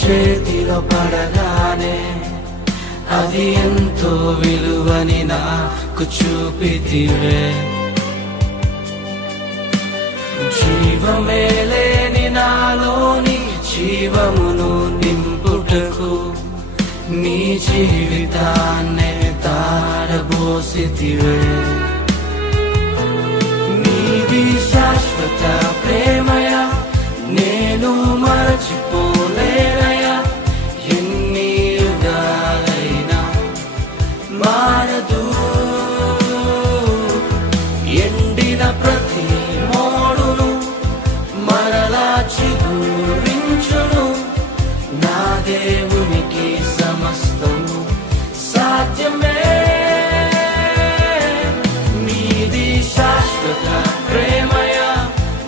చేతిలో పడగానే అది ఎంతో విలువని నాకు చూపితివే. జీవమే లేని నాలోని జీవమును నింపుటకు నీ జీవితాన్నే తారబోసితివే.